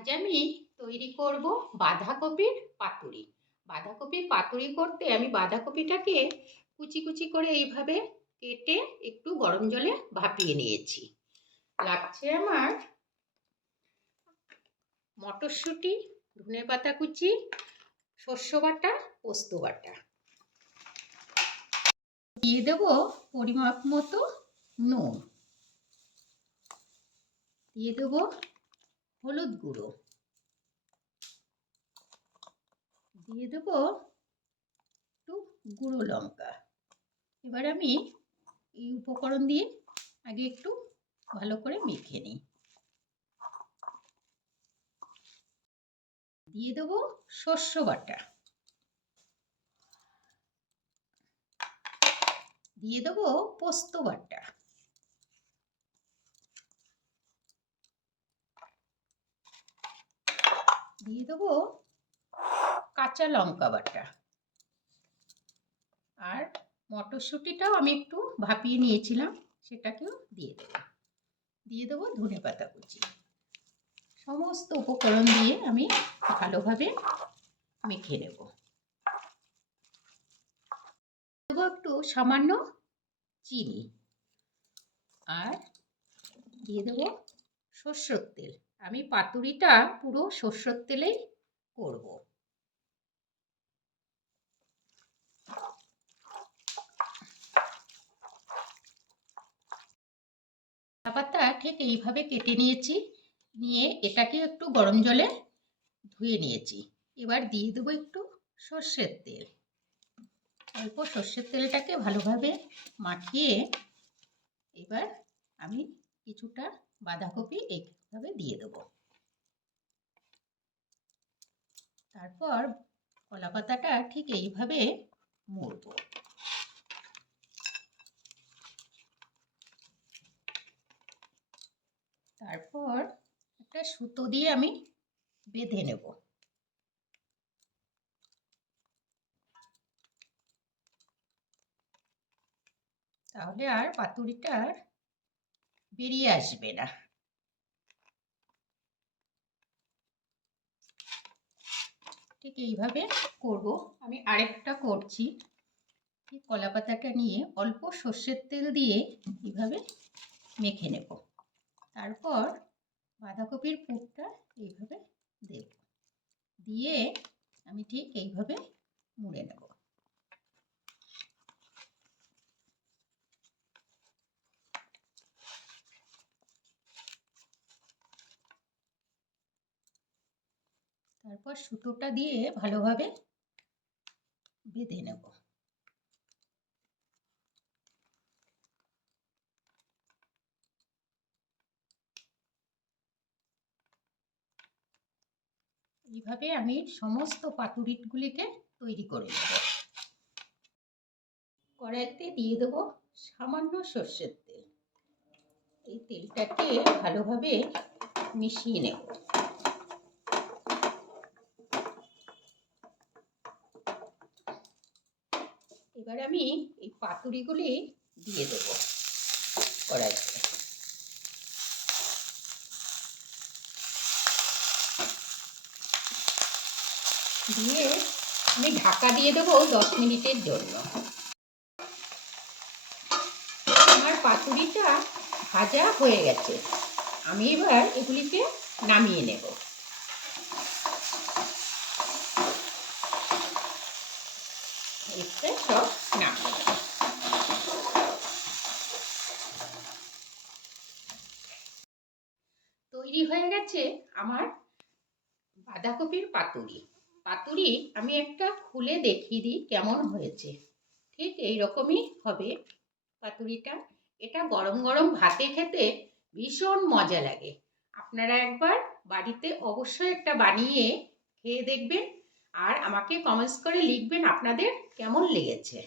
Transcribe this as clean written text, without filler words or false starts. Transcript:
আজ আমি তৈরি করব বাঁধাকপির পাতুরি। বাঁধাকপির পাতুরি করতে আমি বাঁধাকপিটাকে কুচি কুচি করে এইভাবে কেটে একটু গরম জলে ভাপিয়ে নিয়েছি। লাগছে আমার মটরশুঁটি, ধনেপাতা কুচি, শস্য বাটা, পোস্ত বাটা। দিয়ে দেব পরিমাপ মতো নুন, দিয়ে দেব হলুদ গুঁড়ো, দিয়ে দেব একটু গুঁড়ো লঙ্কা। এবার আমি এই উপকরণ দিয়ে আগে একটু ভালো করে মেখে নিই। দিয়ে দেবো শস্য বাটা, দিয়ে দেবো পোস্ত বাটা, দিয়ে দেবো কাঁচা লঙ্কা বাটা, আর মটরশুঁটিটাও আমি একটু ভাপিয়ে নিয়েছিলাম, সেটাকেও দিয়ে দেবো। দিয়ে দেবো ধনেপাতা কুচি। সমস্ত উপকরণ দিয়ে আমি ভালোভাবে মেখে নেব। দেবো একটু সামান্য চিনি, আর দিয়ে দেবো সরষের তেল। আমি পাতুরিটা পুরো সরষের তেলেই করব। পাতা ঠিক এইভাবে কেটে নিয়েছি, নিয়ে এটাকে একটু গরম জলে ধুয়ে নিয়েছি। এবার দিয়ে দেবো একটু সর্ষের তেল। অল্প সর্ষের তেলটাকে ভালোভাবে মাখিয়ে এবার আমি কিছুটা বাঁধাকপি এইভাবে দিয়ে দেবো। তারপর কলা পাতাটা ঠিক এইভাবে মুড়ব। তারপর একটা সুতো দিয়ে আমি বেঁধে নেব। তাহলে আর পাতুরিটা বেরিয়ে আসবে না। ঠিক এইভাবে করব। আমি আরেকটা করছি। ঠিক কলা পাতাটা নিয়ে অল্প সর্ষের তেল দিয়ে এইভাবে মেখে নেব। তারপর বাঁধাকপির পুরটা এইভাবে দেব, দিয়ে আমি ঠিক এইভাবে মুড়ে নেব। তারপর সুতোটা দিয়ে ভালোভাবে বেঁধে নেব। এইভাবে আমি সমস্ত পাতুরিগুলিকে তৈরি করে নেব। কড়াইতে দিয়ে দেব সামান্য সর্ষের তেল। এই তেলটাকে ভালোভাবে মিশিয়ে নেব। এবার আমি এই পাতুরিগুলি দিয়ে দেব কড়াইতে। দিয়ে আমি ঢাকা দিয়ে দেবো 10 মিনিটের জন্য। আমার পাতুরিটা ভাজা হয়ে গেছে। আমি এবার এগুলিকে নামিয়ে নেব। এটা সব নামিয়ে নেব। তৈরি হয়ে গেছে আমার বাঁধাকপির পাতুরি। পাতুরি আমি একটা খুলে দেখিয়ে দিই কেমন হয়েছে। ঠিক এই রকমই হবে পাতুরিটা। এটা গরম গরম ভাতে খেতে ভীষণ মজা লাগে। আপনারা একবার বাড়িতে অবশ্যই একটা বানিয়ে খেয়ে দেখবেন, আর আমাকে কমেন্টস করে লিখবেন আপনাদের কেমন লেগেছে।